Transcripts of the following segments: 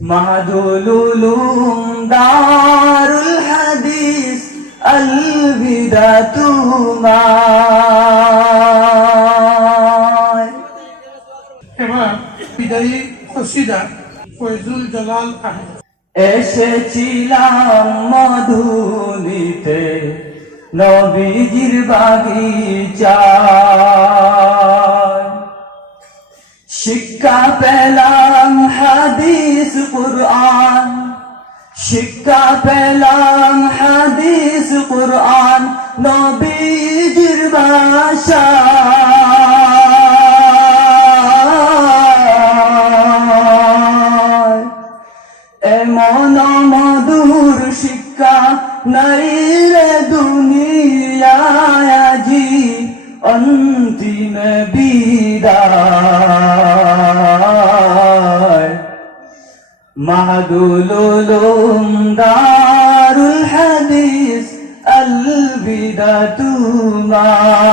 মাহাদুলুলুম দারুল হাদিস আলবিদা তোমায়। এবার বিদায়ী কসিদা ফয়জুল জালাল আহমেদ এসেছিলাম মধুনিতে নবীজির বাগিচায়। শিক্ষা পেলাম হাদিস, কুরআন। শিক্ষা পেলাম হাদিস, কুরআন। নবীজির ভাষায় এমন মধুর শিক্ষা নাই রে দুনিয়ায় আজি, অন্তিম বিদায়। মাহদুলুলুম দারুল হাদিস আলবিদা তোমায়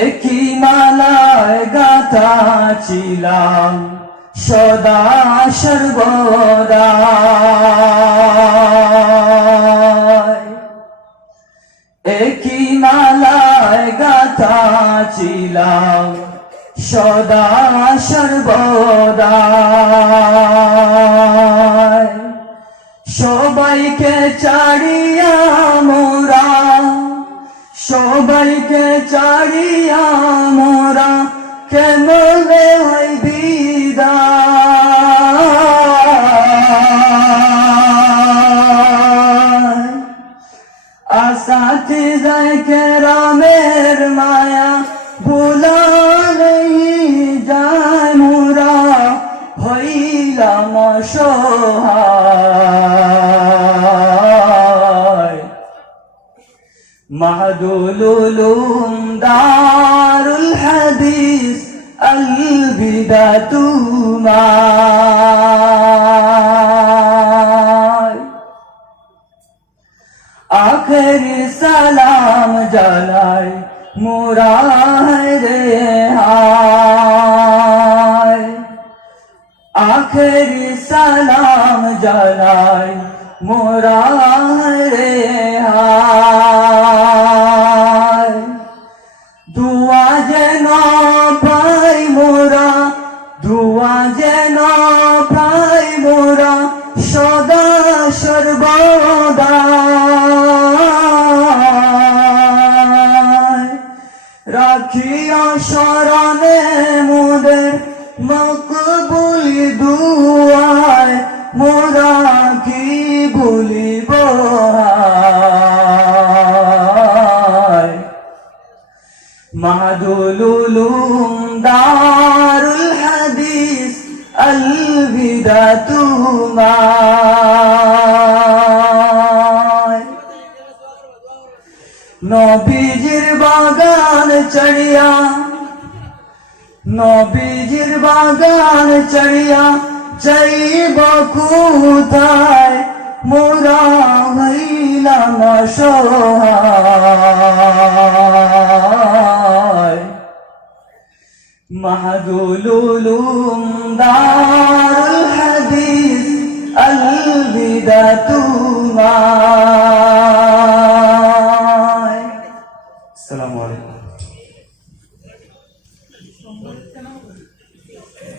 একই মালায় গাথা ছিলাম সদা সর্বদা। একই মালায় গাথা ছিলাম সদা সর্বদা। সবাইকে চাড়িয়া মোরা, সবাইকে চাড়িয়া মোরা কেমনে হয় বিদায়? আসাতে যায় কেরামের মায়া, ভুলা মাহদুলুলুম দারুল হাদিস আলবিদা তোমায় আখেরি সালাম জানাই মোরা রে হায় আখেরি সালাম জানাই মোরা রে দুয়া যেন পাই মোরা, দুয়া যেন পাই মোরা, সদা সর্বদা। রাখিয়া শরণে মোদের মকবুলি দুয়ায় মোরা কি বলিব মাহদুলুলুম দারুল হাদিস আলবিদা তোমায়। নবীজির বাগান চড়িয়া নবীজির বাগান চড়িয়া যাইব কোথায়? মোরা হইলাম সহায় মাহদুলুলুম দারুল হাদিস আসসালামু আলাইকুম।